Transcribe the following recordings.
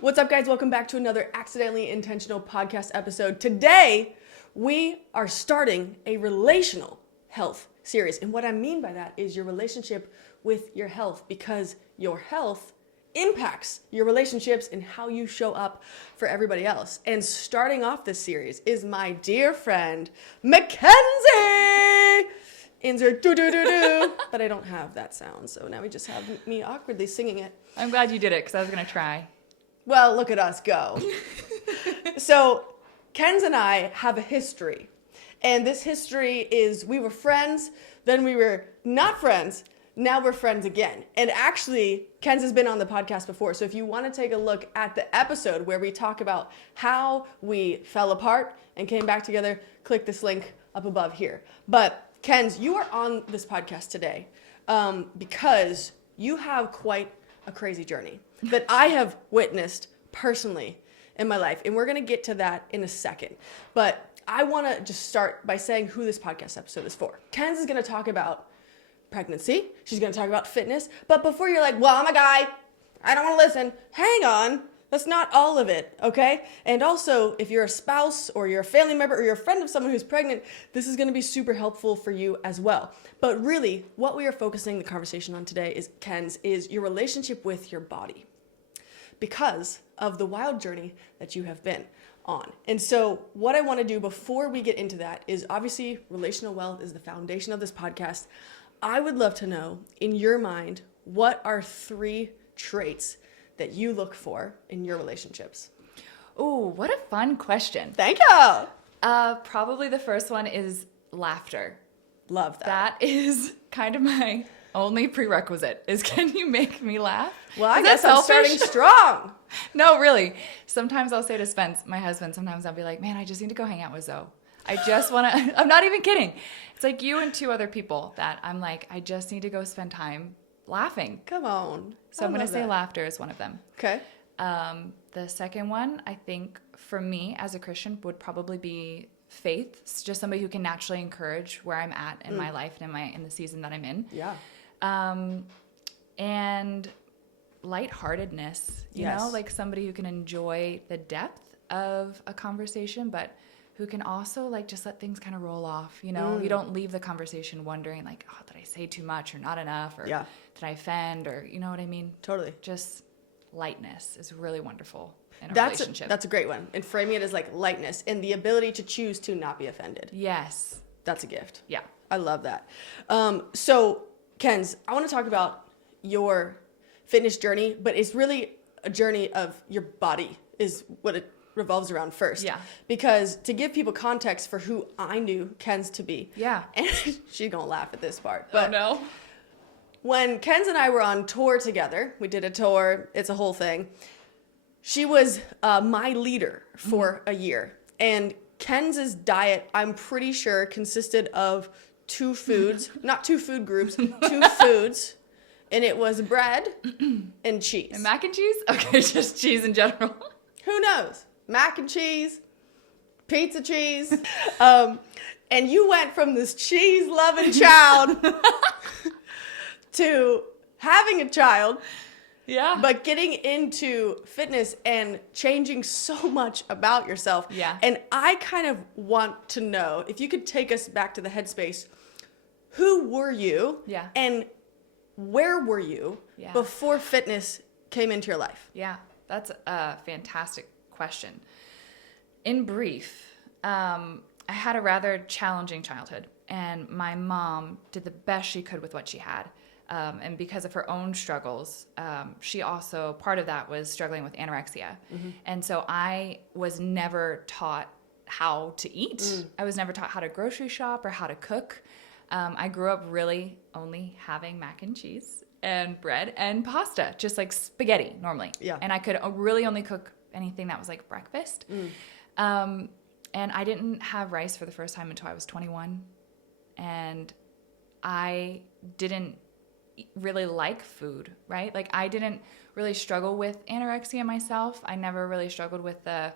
What's up, guys? Welcome back to another Accidentally Intentional podcast episode. Today, we are starting a relational health series. And what I mean by that is your relationship with your health, because your health impacts your relationships and how you show up for everybody else. And starting off this series is my dear friend, Mackenzie. Insert do-do-do-do. But I don't have that sound, so now we just have me awkwardly singing it. I'm glad you did it, because I was going to try. Well, look at us go. So, Kenz and I have a history. And this history is we were friends, then we were not friends, now we're friends again. And actually, Kenz has been on the podcast before. So if you want to take a look at the episode where we talk about how we fell apart and came back together, click this link up above here. But Kenz, you are on this podcast today because you have quite a crazy journey that I have witnessed personally in my life. And we're going to get to that in a second. But I want to just start by saying who this podcast episode is for. Kenz is going to talk about pregnancy. She's going to talk about fitness. But before you're like, well, I'm a guy, I don't want to listen. Hang on. That's not all of it, okay? And also, if you're a spouse or you're a family member or you're a friend of someone who's pregnant, this is going to be super helpful for you as well. But really, what we are focusing the conversation on today is, Kenz, is your relationship with your body because of the wild journey that you have been on. And so what I want to do before we get into that is, obviously, relational wealth is the foundation of this podcast. I would love to know, in your mind, what are 3 traits that you look for in your relationships? Ooh, what a fun question. Thank you. Probably the first one is laughter. Love that. That is kind of my only prerequisite, is can you make me laugh? Well, I Is guess that I'm starting strong. No, really. Sometimes I'll say to Spence, my husband, sometimes I'll be like, man, I just need to go hang out with Zoe. I just want to, I'm not even kidding. It's like you and 2 other people that I'm like, I just need to go spend time laughing. Come on. So I'm going to say laughter is one of them. Okay. The second one, I think, for me as a Christian would probably be faith. It's just somebody who can naturally encourage where I'm at in my life and in the season that I'm in. Yeah. And lightheartedness, you know, like somebody who can enjoy the depth of a conversation, but who can also like just let things kind of roll off, you know? You don't leave the conversation wondering like, oh, did I say too much or not enough? Or did I offend? Or you know what I mean? Totally. Just lightness is really wonderful in a relationship. That's a great one. And framing it as like lightness and the ability to choose to not be offended. Yes. That's a gift. Yeah. I love that. So, Kenz, I want to talk about your fitness journey, but it's really a journey of your body is what it revolves around first. Yeah. Because to give people context for who I knew Kenz to be. Yeah. And she's going to laugh at this part. But no. When Kenz and I were on tour together, we did a tour, it's a whole thing. She was my leader for a year. And Kenz's diet, I'm pretty sure, consisted of 2 foods, not 2 food groups, 2 foods. And it was bread and cheese. And mac and cheese? Okay, just cheese in general. Who knows? Mac and cheese, pizza cheese. And you went from this cheese-loving child to having a child. Yeah. But getting into fitness and changing so much about yourself. Yeah. And I kind of want to know, if you could take us back to the headspace, who were you? Yeah. And where were you before fitness came into your life? Yeah, that's a fantastic question. In brief, I had a rather challenging childhood, and my mom did the best she could with what she had. And because of her own struggles, she also, part of that was struggling with anorexia. Mm-hmm. And so I was never taught how to eat. I was never taught how to grocery shop or how to cook. I grew up really only having mac and cheese and bread and pasta, just like spaghetti normally. Yeah. And I could really only cook anything that was like breakfast. And I didn't have rice for the first time until I was 21. And I didn't really like food, right? Like I didn't really struggle with anorexia myself. I never really struggled with the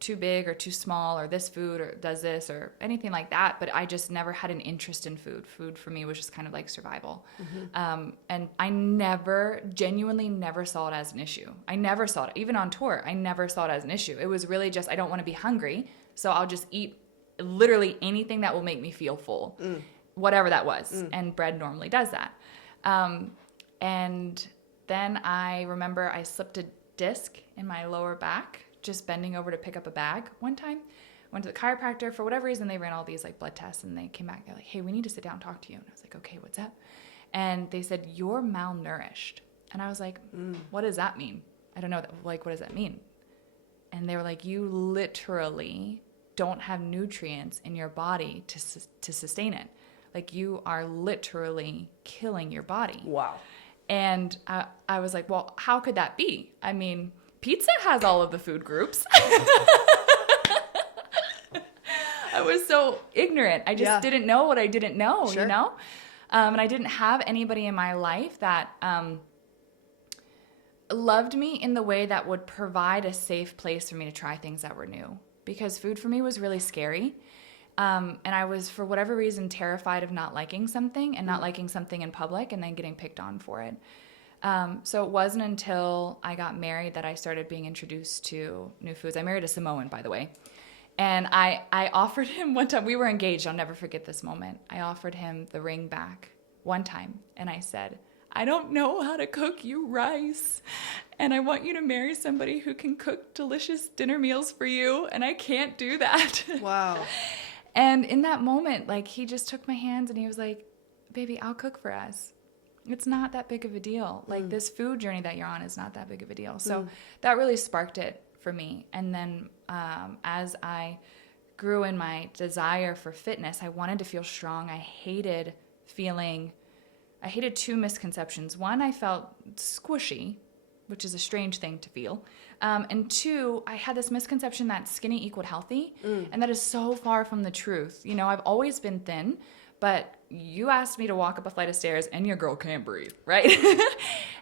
too big or too small, or this food or does this or anything like that. But I just never had an interest in food. Food for me was just kind of like survival. And I genuinely never saw it as an issue. I never saw it, even on tour, I never saw it as an issue. It was really just, I don't want to be hungry, so I'll just eat literally anything that will make me feel full, whatever that was. And bread normally does that. And then I remember I slipped a disc in my lower back, just bending over to pick up a bag one time. Went to the chiropractor. For whatever reason, they ran all these like blood tests, and they came back. They're like, hey, we need to sit down and talk to you. And I was like, okay, what's up? And they said, you're malnourished. And I was like, what does that mean? I don't know. Like, what does that mean? And they were like, you literally don't have nutrients in your body to sustain it. Like, you are literally killing your body. Wow. And I was like, well, how could that be? I mean, pizza has all of the food groups. I was so ignorant. I just didn't know what I didn't know, you know? And I didn't have anybody in my life that loved me in the way that would provide a safe place for me to try things that were new. Because food for me was really scary. And I was, for whatever reason, terrified of not liking something and not liking something in public and then getting picked on for it. So it wasn't until I got married that I started being introduced to new foods. I married a Samoan, by the way. And I offered him one time, we were engaged, I'll never forget this moment. I offered him the ring back one time, and I said, I don't know how to cook you rice, and I want you to marry somebody who can cook delicious dinner meals for you, and I can't do that. Wow. And in that moment, like, he just took my hands and he was like, baby, I'll cook for us. It's not that big of a deal. Like, this food journey that you're on is not that big of a deal. So that really sparked it for me. And then as I grew in my desire for fitness, I wanted to feel strong. I hated two misconceptions. One, I felt squishy, which is a strange thing to feel. And two, I had this misconception that skinny equaled healthy, and that is so far from the truth. You know, I've always been thin, but you asked me to walk up a flight of stairs and your girl can't breathe, right?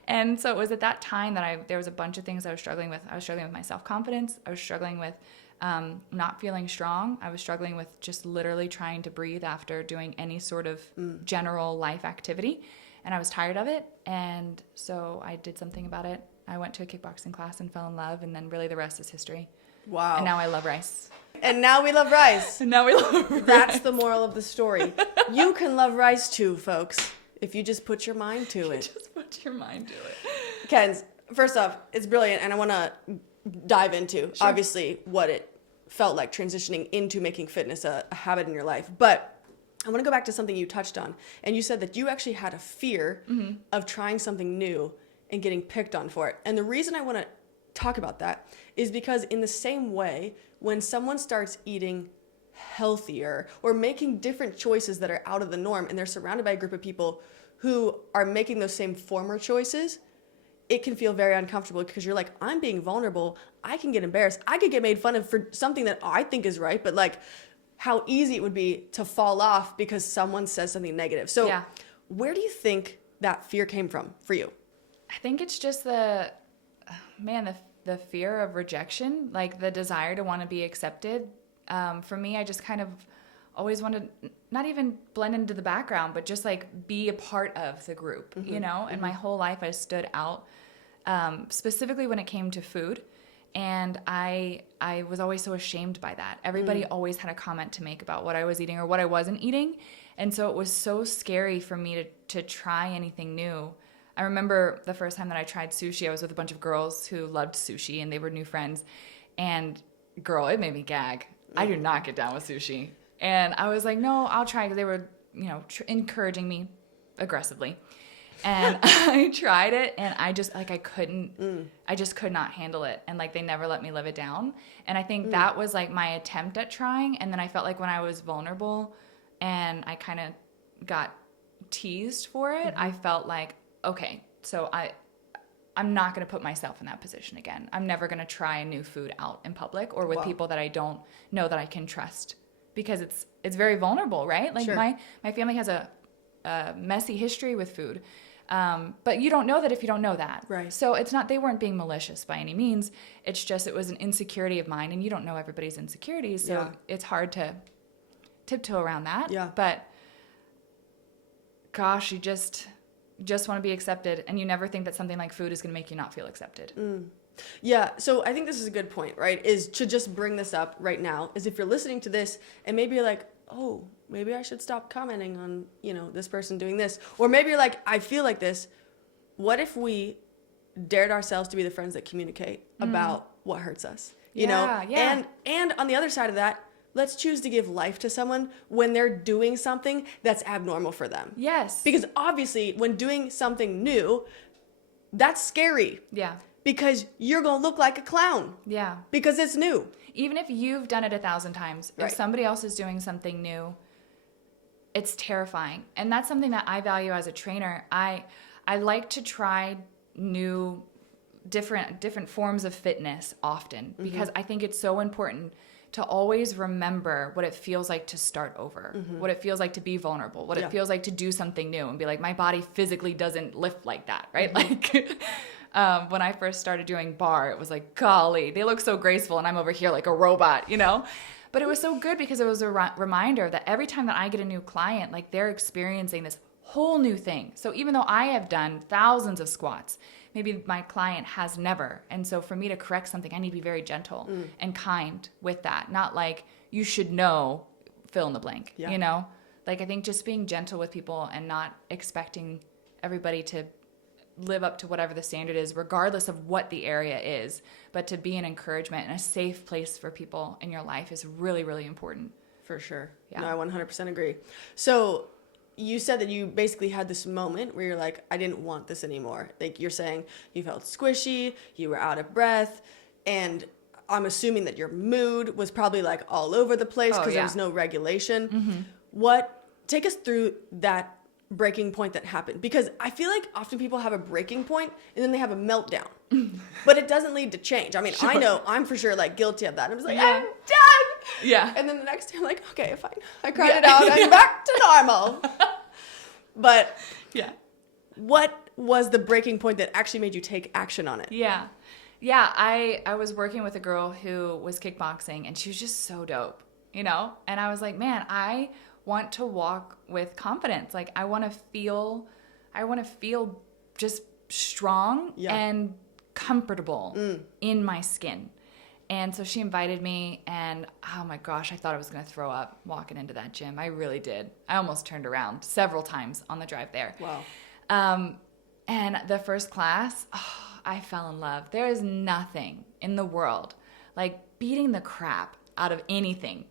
And so it was at that time that there was a bunch of things I was struggling with. I was struggling with my self-confidence. I was struggling with not feeling strong. I was struggling with just literally trying to breathe after doing any sort of general life activity. And I was tired of it. And so I did something about it. I went to a kickboxing class and fell in love. And then really the rest is history. Wow. And now I love rice. And now we love rice. And now we love rice. That's the moral of the story. You can love rice too, folks, if you just put your mind to it. Just put your mind to it. Kenz, first off, it's brilliant. And I want to dive into, obviously, what it felt like transitioning into making fitness a habit in your life. But I want to go back to something you touched on. And you said that you actually had a fear of trying something new and getting picked on for it. And the reason I want to talk about that is because in the same way, when someone starts eating healthier or making different choices that are out of the norm, and they're surrounded by a group of people who are making those same former choices, it can feel very uncomfortable because you're like, I'm being vulnerable. I can get embarrassed. I could get made fun of for something that I think is right, but like how easy it would be to fall off because someone says something negative. So where do you think that fear came from for you? I think it's just the fear of rejection, like the desire to want to be accepted. For me, I just kind of always wanted not even blend into the background, but just like be a part of the group, you know? And my whole life I stood out, specifically when it came to food. And I was always so ashamed by that. Everybody always had a comment to make about what I was eating or what I wasn't eating. And so it was so scary for me to try anything new. I remember the first time that I tried sushi, I was with a bunch of girls who loved sushi and they were new friends. And girl, it made me gag. I do not get down with sushi. And I was like, no, I'll try, because they were, you know, encouraging me aggressively. And I tried it and I just like, I just could not handle it. And like, they never let me live it down. And I think that was like my attempt at trying. And then I felt like when I was vulnerable and I kind of got teased for it, I felt like, okay, so I'm not going to put myself in that position again. I'm never going to try a new food out in public or with people that I don't know that I can trust, because it's very vulnerable, right? Like my family has a messy history with food. But you don't know that if you don't know that. Right. So it's not, they weren't being malicious by any means. It's just, it was an insecurity of mine, and you don't know everybody's insecurities. So it's hard to tiptoe around that. Yeah. But gosh, you just want to be accepted, and you never think that something like food is going to make you not feel accepted. Yeah, so I think this is a good point, right? Is to just bring this up right now, is if you're listening to this and maybe you're like, oh, maybe I should stop commenting on, this person doing this. Or maybe you're like, I feel like this. What if we dared ourselves to be the friends that communicate about what hurts us? You know? Yeah. And on the other side of that, let's choose to give life to someone when they're doing something that's abnormal for them. Yes. Because obviously, when doing something new, that's scary. Yeah. Because you're going to look like a clown. Yeah. Because it's new. Even if you've done it 1,000 times, Right. if somebody else is doing something new, it's terrifying. And that's something that I value as a trainer. I like to try new, different forms of fitness often, because I think it's so important to always remember what it feels like to start over, what it feels like to be vulnerable, what it feels like to do something new and be like, my body physically doesn't lift like that, right? Like when I first started doing bar, it was like, golly, they look so graceful and I'm over here like a robot, But it was so good because it was a reminder that every time that I get a new client, like they're experiencing this whole new thing. So even though I have done thousands of squats, maybe my client has never. And so for me to correct something, I need to be very gentle and kind with that. Not like, you should know, fill in the blank, Like I think just being gentle with people and not expecting everybody to live up to whatever the standard is, regardless of what the area is, but to be an encouragement and a safe place for people in your life is really, really important. For sure. Yeah. No, I 100% agree. So you said that you basically had this moment where you're like, I didn't want this anymore. Like you're saying you felt squishy, you were out of breath, and I'm assuming that your mood was probably like all over the place because there was no regulation. Take us through that breaking point that happened, because I feel like often people have a breaking point and then they have a meltdown, but it doesn't lead to change. I mean, I know I'm for sure like guilty of that. I'm just like, I'm done. Yeah. And then the next day I'm like, okay, fine. I cried it out. I'm back to normal. But what was the breaking point that actually made you take action on it? Yeah. I was working with a girl who was kickboxing, and she was just so dope, And I was like, man, I want to walk with confidence. Like I want to feel just strong and comfortable in my skin. And so she invited me, and oh my gosh, I thought I was going to throw up walking into that gym. I really did. I almost turned around several times on the drive there. Wow. And the first class, I fell in love. There is nothing in the world like beating the crap out of anything.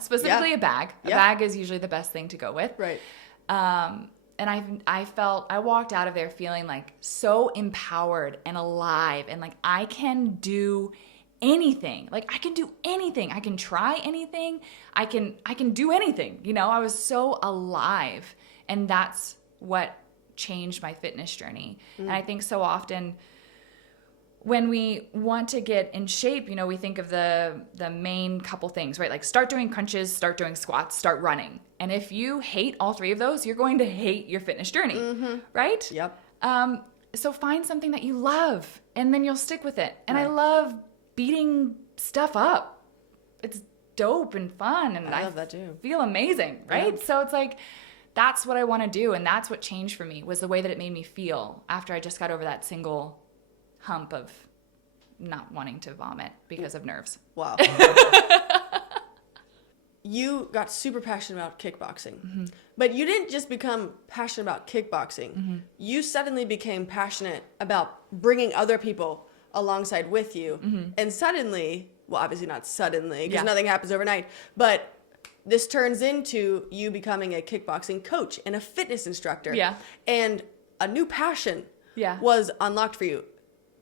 Specifically a bag. A bag is usually the best thing to go with. Right. And I walked out of there feeling like so empowered and alive, and like I can do anything. Like I can do anything. I can try anything. I can do anything. I was so alive, and that's what changed my fitness journey. And I think so often when we want to get in shape, we think of the main couple things, right? Like start doing crunches, start doing squats, start running. And if you hate all three of those, you're going to hate your fitness journey, right? Yep. So find something that you love, and then you'll stick with it. And Right. I love beating stuff up. It's dope and fun, and I love that too. feel amazing, right? Yeah. So it's like, that's what I want to do, and that's what changed for me, was the way that it made me feel after I just got over that single hump of not wanting to vomit because of nerves. Wow. You got super passionate about kickboxing, but you didn't just become passionate about kickboxing. You suddenly became passionate about bringing other people alongside with you. And suddenly, well, obviously not suddenly, because nothing happens overnight, but this turns into you becoming a kickboxing coach and a fitness instructor. Yeah. And a new passion Yeah. was unlocked for you.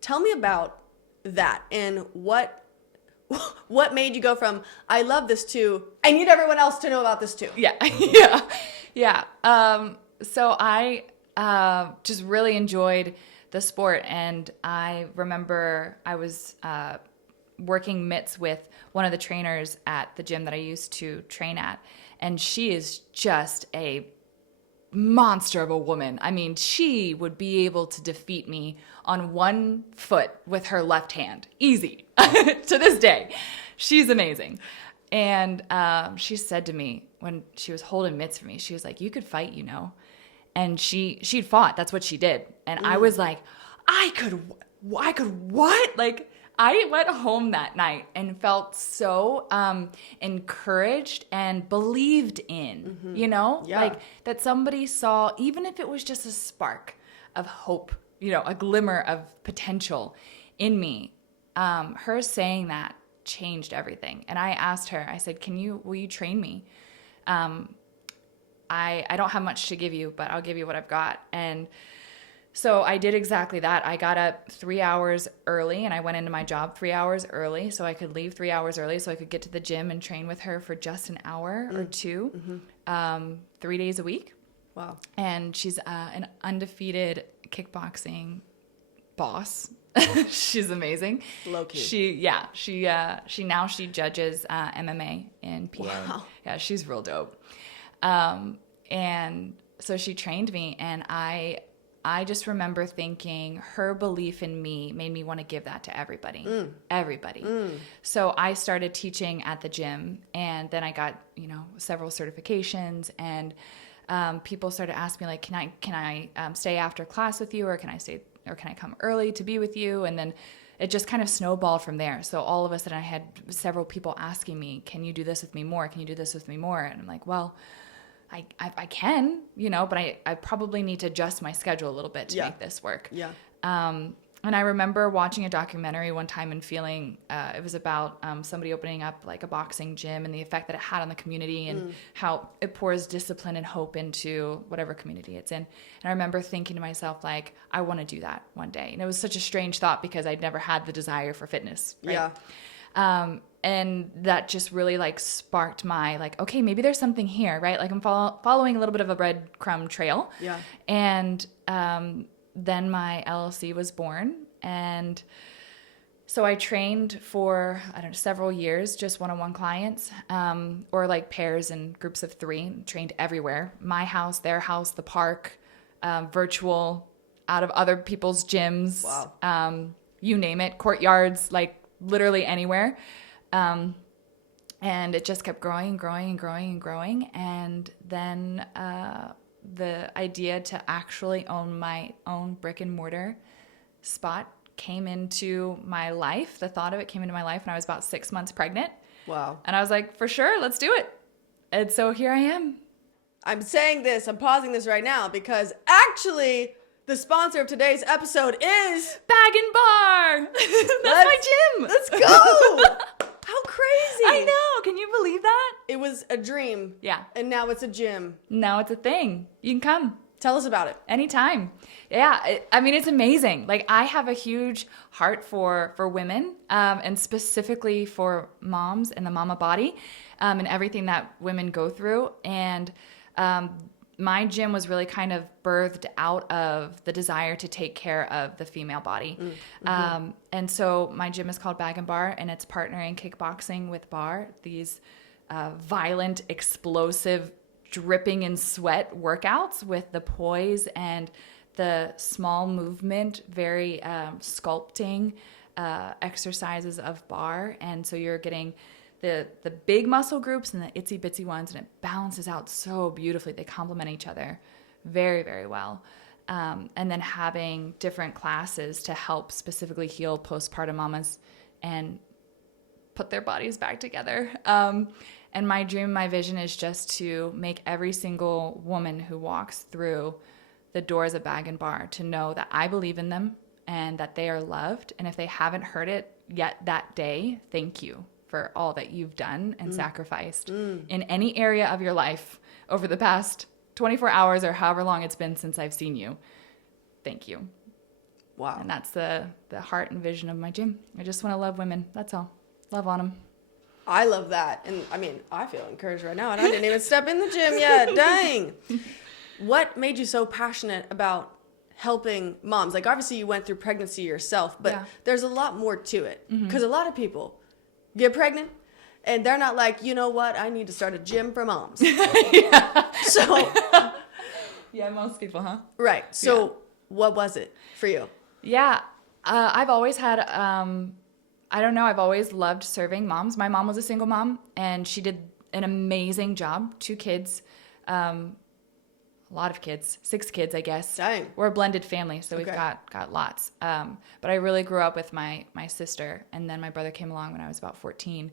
Tell me about that, and what made you go from I love this to I need everyone else to know about this too. Yeah. So I just really enjoyed the sport, and I remember I was working mitts with one of the trainers at the gym that I used to train at, and she is just a monster of a woman. I mean, she would be able to defeat me on one foot with her left hand. Easy. To this day. She's amazing. And she said to me when she was holding mitts for me, she was like, you could fight, you know. And she'd fought. That's what she did. And I was like, I could what? Like, I went home that night and felt so encouraged and believed in, you know? Yeah. Like that somebody saw, even if it was just a spark of hope, you know, a glimmer of potential in me. Her saying that changed everything. And I asked her, I said, will you train me? I don't have much to give you, but I'll give you what I've got. And so I did exactly that. I got up 3 hours early and I went into my job 3 hours early so I could leave 3 hours early so I could get to the gym and train with her for just an hour or two, 3 days a week. Wow. And she's an undefeated kickboxing boss. She's amazing. Low key. She judges MMA in PA. Wow. Yeah, she's real dope. And so she trained me, and I just remember thinking her belief in me made me want to give that to everybody. Everybody. So I started teaching at the gym, and then I got, you know, several certifications, and people started asking me like, can I stay after class with you, or can I come early to be with you? And then it just kind of snowballed from there. So all of a sudden I had several people asking me, can you do this with me more? Can you do this with me more? And I'm like, well, I can, you know, but I probably need to adjust my schedule a little bit to make this work. Yeah. And I remember watching a documentary one time and feeling, it was about somebody opening up like a boxing gym and the effect that it had on the community and how it pours discipline and hope into whatever community it's in. And I remember thinking to myself, like, I want to do that one day. And it was such a strange thought because I'd never had the desire for fitness. Right? Yeah. And that just really like sparked my like, okay, maybe there's something here, right? Like I'm following a little bit of a breadcrumb trail. Yeah. And then my LLC was born, and so I trained for several years, just one-on-one clients, or like pairs and groups of 3. Trained everywhere: my house, their house, the park, virtual, out of other people's gyms. Wow. You name it, courtyards, like literally anywhere. And it just kept growing and growing and growing and growing, and then the idea to actually own my own brick and mortar spot came into my life. The thought of it came into my life when I was about 6 months pregnant. Wow. And I was like, for sure, let's do it. And so here I am. I'm pausing this right now because actually the sponsor of today's episode is Bag and Bar. That's my gym. Let's go. How crazy. I know. Can you believe that? It was a dream. Yeah. And now it's a gym. Now it's a thing. You can come. Tell us about it. Anytime. Yeah. It's amazing. Like, I have a huge heart for women, and specifically for moms and the mama body, and everything that women go through. And my gym was really kind of birthed out of the desire to take care of the female body. And so my gym is called Bag and Bar, and it's partnering kickboxing with bar, these violent, explosive, dripping in sweat workouts with the poise and the small movement, very sculpting exercises of bar. And so you're getting the big muscle groups and the itsy bitsy ones, and it balances out so beautifully. They complement each other very, very well. And then having different classes to help specifically heal postpartum mamas and put their bodies back together. And my dream, my vision is just to make every single woman who walks through the doors of Bag and Bar to know that I believe in them and that they are loved. And if they haven't heard it yet that day, thank you for all that you've done and sacrificed in any area of your life over the past 24 hours or however long it's been since I've seen you. Thank you. Wow. And that's the heart and vision of my gym. I just want to love women. That's all. Love on them. I love that. And I mean, I feel encouraged right now, and I didn't even step in the gym yet. Dang. What made you so passionate about helping moms? Like, obviously you went through pregnancy yourself, but there's a lot more to it. Because a lot of people get pregnant and they're not like, you know what, I need to start a gym for moms. So Yeah, most people, huh? Right. So what was it for you? Yeah. I've always had, I don't know, I've always loved serving moms. My mom was a single mom, and she did an amazing job. 2 kids, a lot of kids, 6 kids, I guess. Dang. We're a blended family, so we've Okay. got lots. But I really grew up with my sister, and then my brother came along when I was about 14.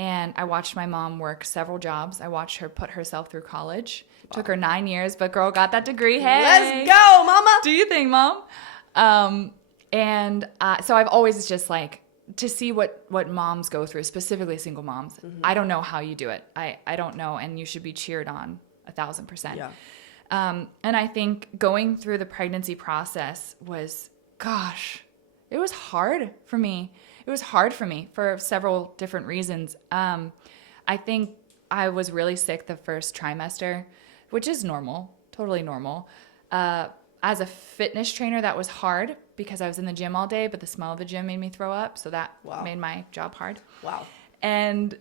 And I watched my mom work several jobs. I watched her put herself through college. Wow. Took her 9 years, but girl got that degree. Hey, let's go, mama. Do you think, mom? So I've always just like to see what moms go through, specifically single moms. Mm-hmm. I don't know how you do it. I don't know, and you should be cheered on 1,000%. Yeah. And I think going through the pregnancy process was, gosh, it was hard for me. It was hard for me for several different reasons. I think I was really sick the first trimester, which is normal, totally normal. As a fitness trainer, that was hard because I was in the gym all day, but the smell of the gym made me throw up. So that made my job hard. Wow. And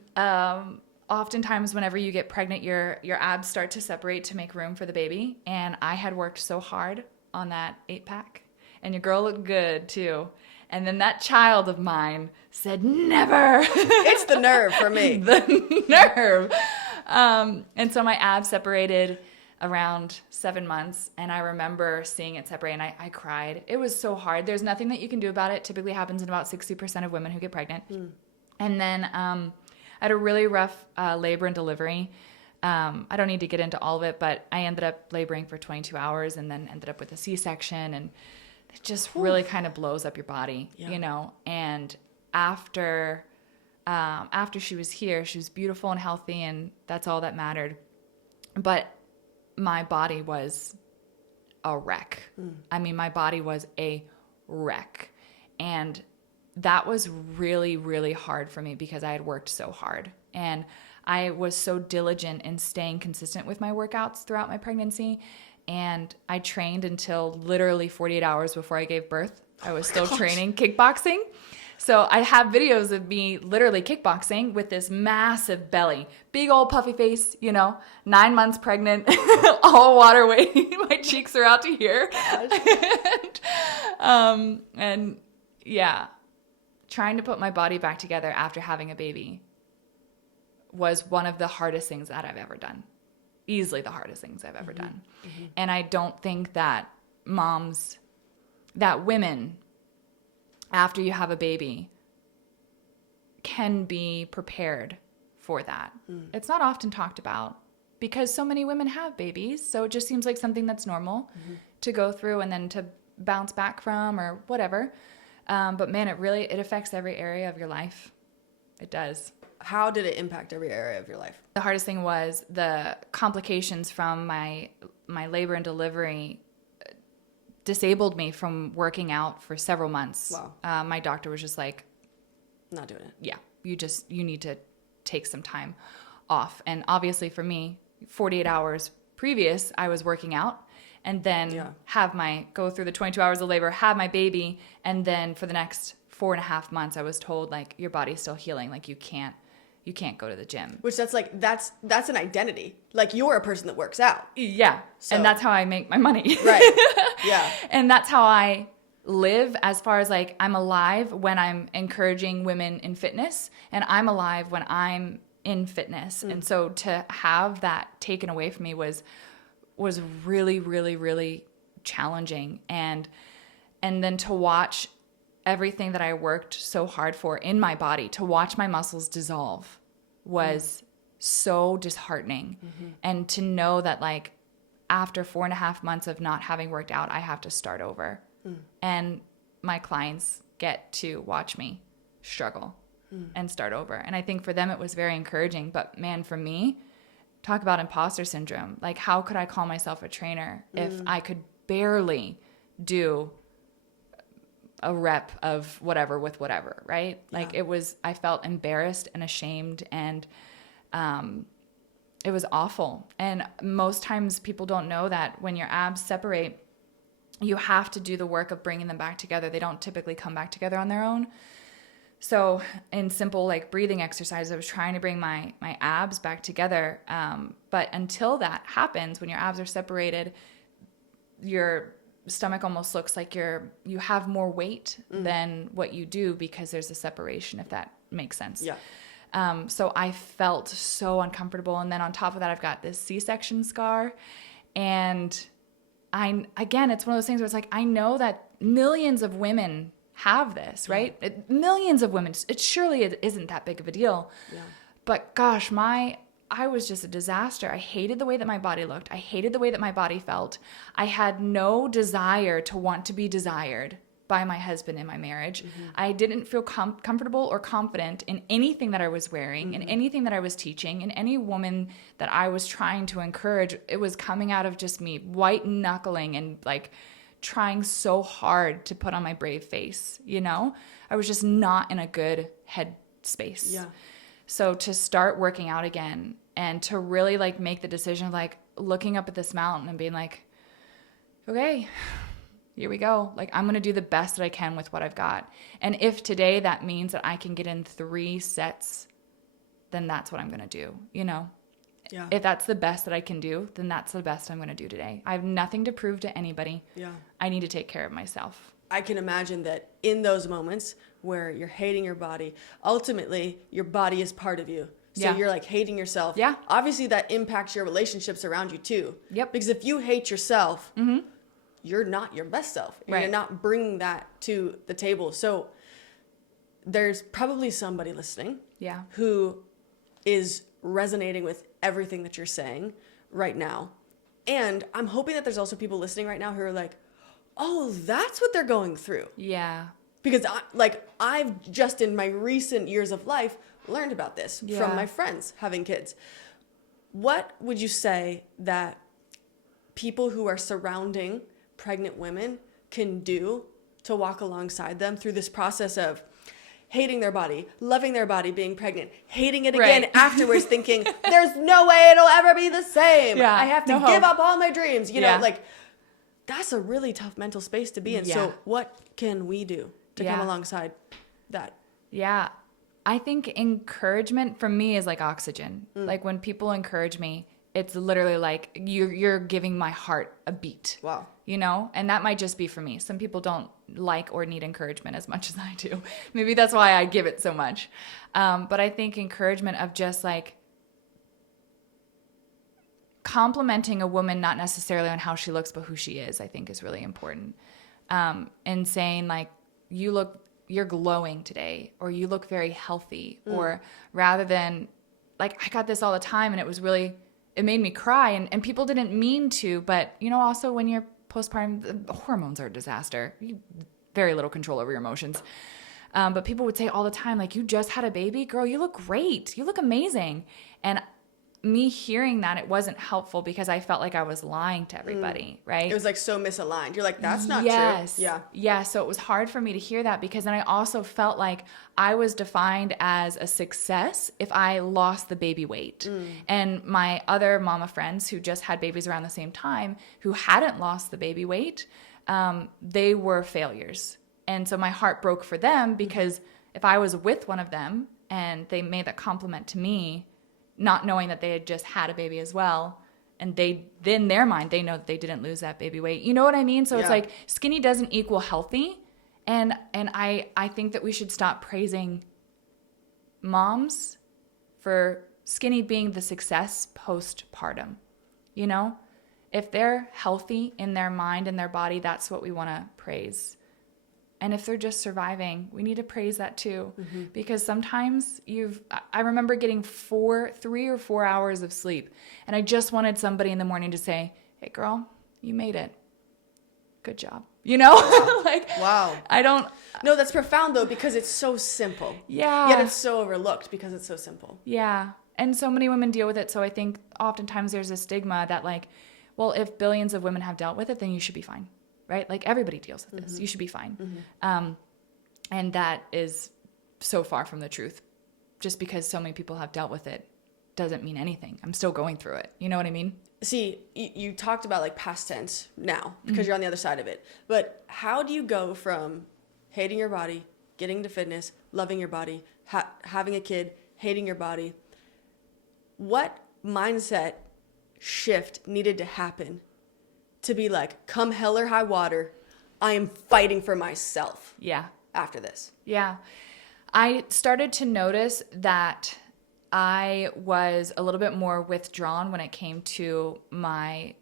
oftentimes whenever you get pregnant, your abs start to separate to make room for the baby. And I had worked so hard on that 8-pack, and your girl looked good too. And then that child of mine said, never. It's the nerve for me. The nerve. And so my abs separated around 7 months, and I remember seeing it separate, and I cried. It was so hard. There's nothing that you can do about it. Typically happens in about 60% of women who get pregnant. And then I had a really rough labor and delivery. I don't need to get into all of it, but I ended up laboring for 22 hours and then ended up with a C-section, and it just really kind of blows up your body, you know. And after she was here, she was beautiful and healthy, and that's all that mattered. But my body was a wreck. I mean, my body was a wreck. And that was really, really hard for me because I had worked so hard. And I was so diligent in staying consistent with my workouts throughout my pregnancy. And I trained until literally 48 hours before I gave birth. I was still training kickboxing. So I have videos of me literally kickboxing with this massive belly, big old puffy face, you know, 9 months pregnant, all water weight. My cheeks are out to here. And yeah, trying to put my body back together after having a baby was one of the hardest things that I've ever done. Easily the hardest things I've ever done. Mm-hmm. And I don't think that women, after you have a baby, can be prepared for that. It's not often talked about because so many women have babies. So it just seems like something that's normal to go through and then to bounce back from or whatever. But man, it affects every area of your life. It does. How did it impact every area of your life? The hardest thing was the complications from my labor and delivery disabled me from working out for several months. Wow. My doctor was just like, not doing it. Yeah, you need to take some time off. And obviously for me, 48 hours previous, I was working out and then go through the 22 hours of labor, have my baby. And then for the next 4.5 months, I was told like, your body's still healing. Like you can't go to the gym. Which that's an identity. Like you're a person that works out. Yeah. So. And that's how I make my money. Right. Yeah. And that's how I live as far as like I'm alive when I'm encouraging women in fitness and I'm alive when I'm in fitness. And so to have that taken away from me was really, really, really challenging. And then to watch everything that I worked so hard for in my body, to watch my muscles dissolve was so disheartening. And to know that like after 4.5 months of not having worked out, I have to start over. And my clients get to watch me struggle and start over. And I think for them it was very encouraging. But man, for me, talk about imposter syndrome. Like how could I call myself a trainer if I could barely do a rep of whatever with whatever, right? Like I felt embarrassed and ashamed and it was awful. And most times people don't know that when your abs separate, you have to do the work of bringing them back together. They don't typically come back together on their own. So in simple like breathing exercises, I was trying to bring my abs back together. But until that happens, when your abs are separated, your stomach almost looks like you have more weight than what you do because there's a separation, if that makes sense. Yeah. So I felt so uncomfortable. And then on top of that, I've got this C-section scar. And again, it's one of those things where it's like, I know that millions of women have this, right? Millions of women. It isn't that big of a deal. Yeah. But gosh, I was just a disaster. I hated the way that my body looked. I hated the way that my body felt. I had no desire to want to be desired by my husband in my marriage. I didn't feel comfortable or confident in anything that I was wearing, in anything that I was teaching, in any woman that I was trying to encourage. It was coming out of just me white knuckling and like trying so hard to put on my brave face, you know? I was just not in a good head space. Yeah. So to start working out again and to really like make the decision of like looking up at this mountain and being like, okay, here we go. Like, I'm going to do the best that I can with what I've got. And if today that means that I can get in 3 sets, then that's what I'm going to do, you know? Yeah. If that's the best that I can do, then that's the best I'm going to do today. I have nothing to prove to anybody. Yeah. I need to take care of myself. I can imagine that in those moments where you're hating your body, ultimately your body is part of you. So you're like hating yourself. Yeah. Obviously that impacts your relationships around you too. Yep. Because if you hate yourself, you're not your best self. And Right. You're not bringing that to the table. So there's probably somebody listening Yeah. who is resonating with everything that you're saying right now. And I'm hoping that there's also people listening right now who are like, oh, that's what they're going through. Yeah. Because I've just in my recent years of life learned about this from my friends having kids. What would you say that people who are surrounding pregnant women can do to walk alongside them through this process of hating their body, loving their body, being pregnant, hating it again Right. afterwards, thinking there's no way it'll ever be the same. Yeah, I have to no give hope. up all my dreams. You Yeah. know, like that's a really tough mental space to be in. Yeah. So what can we do to come Yeah. alongside that? Yeah. I think encouragement for me is like oxygen. Like when people encourage me, it's literally like you're giving my heart a beat. Wow. You know? And that might just be for me. Some people don't like or need encouragement as much as I do. Maybe that's why I give it so much. But I think encouragement of just like complimenting a woman, not necessarily on how she looks, but who she is, I think is really important. And saying like, you're glowing today, or you look very healthy, or rather than like, I got this all the time and it made me cry, and people didn't mean to, but you know, also when you're postpartum, the hormones are a disaster. You very little control over your emotions. But people would say all the time, like, you just had a baby, girl, you look great. You look amazing. And me hearing that, it wasn't helpful because I felt like I was lying to everybody, right? It was like so misaligned. You're like, that's not Yes. true. Yeah. Yeah. So it was hard for me to hear that because then I also felt like I was defined as a success if I lost the baby weight. And my other mama friends who just had babies around the same time, who hadn't lost the baby weight, they were failures. And so my heart broke for them because if I was with one of them and they made that compliment to me, not knowing that they had just had a baby as well, and in their mind, they know that they didn't lose that baby weight. You know what I mean? So it's like skinny doesn't equal healthy. And I think that we should stop praising moms for skinny being the success postpartum. You know, if they're healthy in their mind and their body, that's what we want to praise. And if they're just surviving, we need to praise that too. Because sometimes I remember getting 3 or 4 hours of sleep. And I just wanted somebody in the morning to say, hey girl, you made it. Good job. You know, like, Wow. No, that's profound though, because it's so simple. Yeah. Yet it's so overlooked because it's so simple. Yeah. And so many women deal with it. So I think oftentimes there's a stigma that like, well, if billions of women have dealt with it, then you should be fine. Right? Like everybody deals with this. You should be fine. And that is so far from the truth. Just because so many people have dealt with it doesn't mean anything. I'm still going through it. You know what I mean? See, you talked about like past tense now because you're on the other side of it. But how do you go from hating your body, getting into fitness, loving your body, having a kid, hating your body? What mindset shift needed to happen to be like, come hell or high water, I am fighting for myself. Yeah. After this. Yeah. I started to notice that I was a little bit more withdrawn when it came to my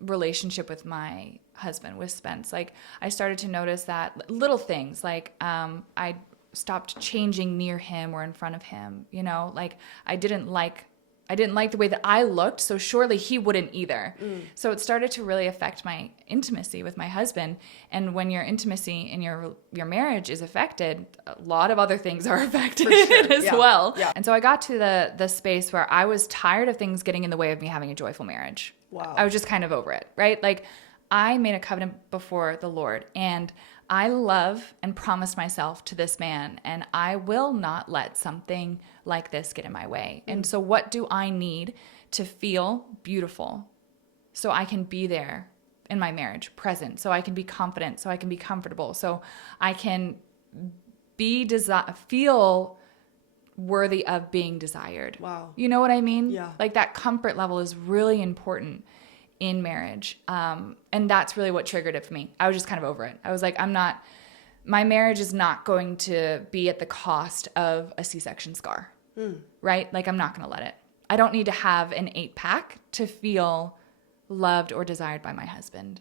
relationship with my husband, with Spence. Like, I started to notice that little things, like I stopped changing near him or in front of him, you know, like I didn't like the way that I looked, so surely he wouldn't either. So it started to really affect my intimacy with my husband. And when your intimacy in your marriage is affected, a lot of other things are affected as well. Yeah. And so I got to the space where I was tired of things getting in the way of me having a joyful marriage. Wow. I was just kind of over it, right? Like, I made a covenant before the Lord, and I love and promised myself to this man, and I will not let something like this get in my way. And so what do I need to feel beautiful so I can be there in my marriage, present, so I can be confident, so I can be comfortable, so I can feel worthy of being desired. Wow. You know what I mean? Yeah. Like, that comfort level is really important in marriage. And that's really what triggered it for me. I was just kind of over it. I was like, my marriage is not going to be at the cost of a C-section scar, right? Like, I'm not going to let it. I don't need to have an 8-pack to feel loved or desired by my husband.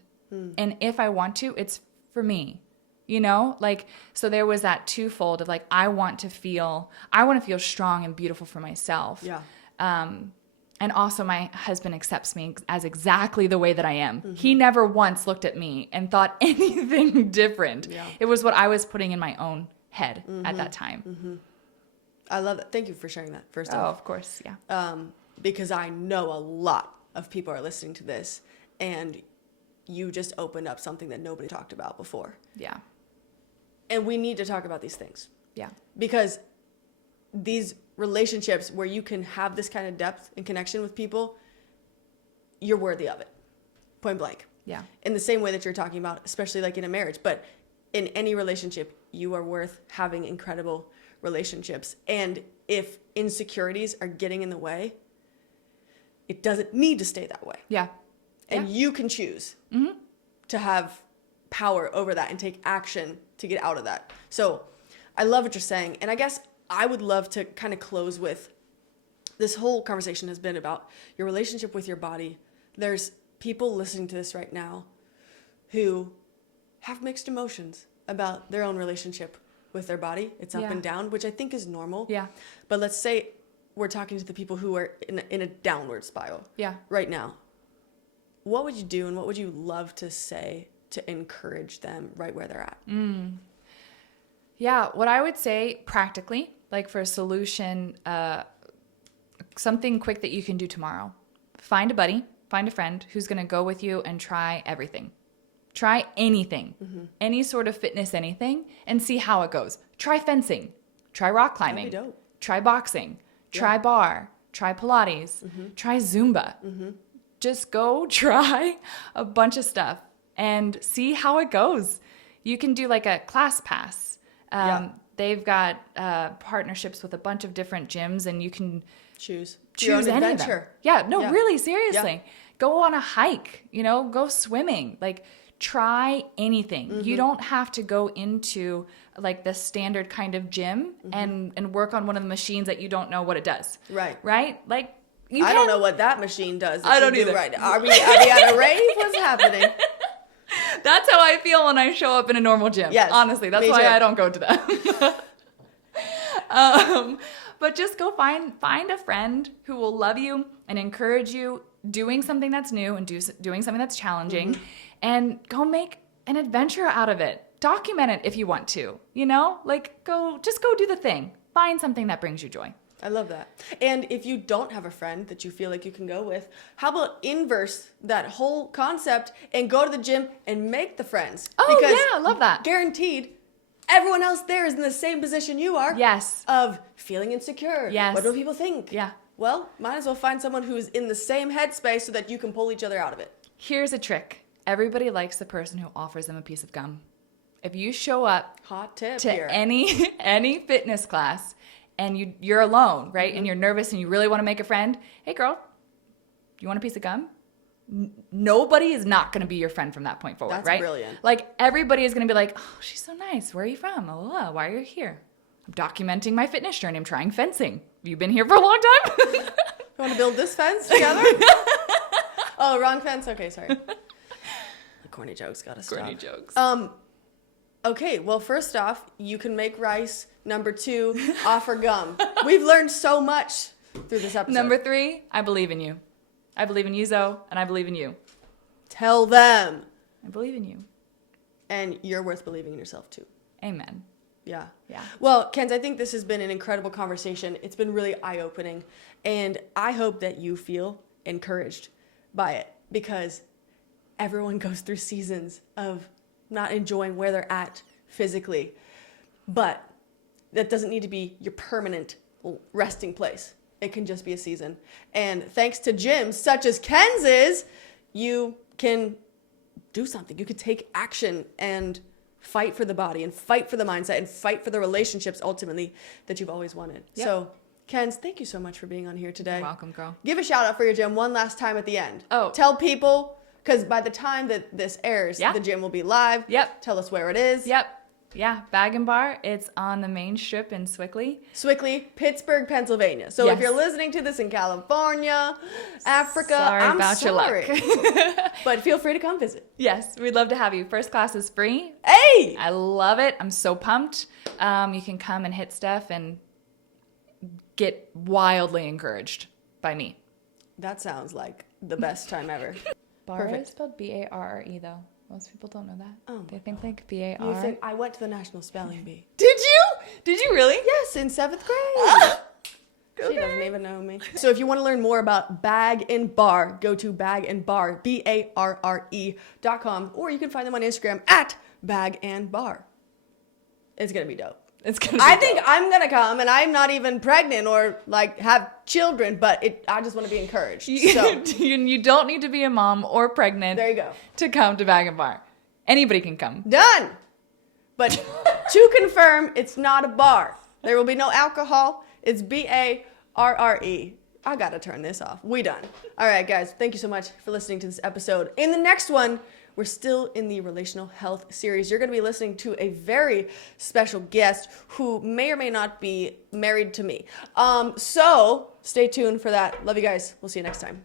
And if I want to, it's for me, you know? Like, so there was that twofold of like, I want to feel strong and beautiful for myself. Yeah. And also, my husband accepts me as exactly the way that I am. He never once looked at me and thought anything different. Yeah. It was what I was putting in my own head at that time. I love that. Thank you for sharing that, first off. Oh, of course, yeah. Because I know a lot of people are listening to this, and you just opened up something that nobody talked about before. Yeah. And we need to talk about these things. Yeah. Because these relationships where you can have this kind of depth and connection with people, you're worthy of it. Point blank. Yeah. In the same way that you're talking about, especially like in a marriage, but in any relationship, you are worth having incredible relationships. And if insecurities are getting in the way, it doesn't need to stay that way. Yeah. And you can choose to have power over that and take action to get out of that. So I love what you're saying. And I guess I would love to kind of close with, this whole conversation has been about your relationship with your body. There's people listening to this right now who have mixed emotions about their own relationship with their body. It's up and down, which I think is normal. Yeah. But let's say we're talking to the people who are in a downward spiral right now. What would you do, and what would you love to say to encourage them right where they're at? Yeah, what I would say practically, like for a solution, something quick that you can do tomorrow. Find a buddy, find a friend who's going to go with you and try everything. Try anything, any sort of fitness, anything, and see how it goes. Try fencing, try rock climbing, try boxing, try bar, try Pilates, try Zumba. Just go try a bunch of stuff and see how it goes. You can do like a class pass. They've got partnerships with a bunch of different gyms, and you can choose any of them. Yeah, no, really, seriously. Go on a hike, go swimming. Like, try anything. You don't have to go into like the standard kind of gym and work on one of the machines that you don't know what it does. Right? Like, I don't know what that machine does. I don't either. Right now. Are we at a rave? What's happening? That's how I feel when I show up in a normal gym. Yes, honestly, that's why I don't go to them. But just go find a friend who will love you and encourage you doing something that's new and doing something that's challenging, and go make an adventure out of it. Document it if you want to, like go do the thing. Find something that brings you joy. I love that. And if you don't have a friend that you feel like you can go with, how about inverse that whole concept and go to the gym and make the friends? Oh, because yeah, I love that. Guaranteed, everyone else there is in the same position you are. Yes. Of feeling insecure. Yes. What do people think? Yeah. Well, might as well find someone who's in the same headspace so that you can pull each other out of it. Here's a trick. Everybody likes the person who offers them a piece of gum. If you show up to any fitness class and you're alone, right? And you're nervous and you really want to make a friend. Hey, girl, you want a piece of gum? nobody is not going to be your friend from that point forward, That's right? brilliant. Like everybody is going to be like, oh, she's so nice. Where are you from? Oh, why are you here? I'm documenting my fitness journey. I'm trying fencing. Have you been here for a long time? You want to build this fence together? Oh, wrong fence. Okay, sorry. The corny jokes gotta stop. Corny jokes. Okay, well, first off, you can make rice. Number 2, offer gum. We've learned so much through this episode. Number 3, I believe in you. I believe in you, Zoe, and I believe in you. Tell them. I believe in you. And you're worth believing in yourself, too. Amen. Yeah. Yeah. Well, Kenz, I think this has been an incredible conversation. It's been really eye-opening. And I hope that you feel encouraged by it, because everyone goes through seasons of not enjoying where they're at physically. But that doesn't need to be your permanent resting place. It can just be a season. And thanks to gyms such as Kenz's, you can do something. You could take action and fight for the body and fight for the mindset and fight for the relationships ultimately that you've always wanted. Yep. So, Kenz, thank you so much for being on here today. You're welcome, girl. Give a shout out for your gym one last time at the end. Oh. Tell people, because by the time that this airs, Yeah. the gym will be live. Yep. Tell us where it is. Yep. Yeah, Bag and Bar. It's on the main strip in Swickley. Swickley, Pittsburgh, Pennsylvania. So if Yes. you're listening to this in California, Africa, Sorry I'm about your sorry. luck. But feel free to come visit. Yes, we'd love to have you. First class is free. Hey! I love it. I'm so pumped. You can come and hit stuff and get wildly encouraged by me. That sounds like the best time ever. Bar Perfect. is spelled B-A-R-R-E though. Most people don't know that. Oh They my think like You B-A-R. think I went to the National Spelling Bee. Did you? Did you really? Yes, in 7th grade. She doesn't even know me. So if you want to learn more about Bag and Bar, go to bagandbar, BARRE.com, or you can find them on Instagram at Bag and Bar. It's going to be dope. It's gonna be I think dope. I'm going to come, and I'm not even pregnant or like have children, but I just want to be encouraged. So you don't need to be a mom or pregnant there you go. to come to Bag and Bar. Anybody can come. Done. But to confirm, it's not a bar. There will be no alcohol. It's BARRE. I got to turn this off. We done. All right, guys. Thank you so much for listening to this episode. In the next one, we're still in the relational health series. You're going to be listening to a very special guest who may or may not be married to me. So stay tuned for that. Love you guys. We'll see you next time.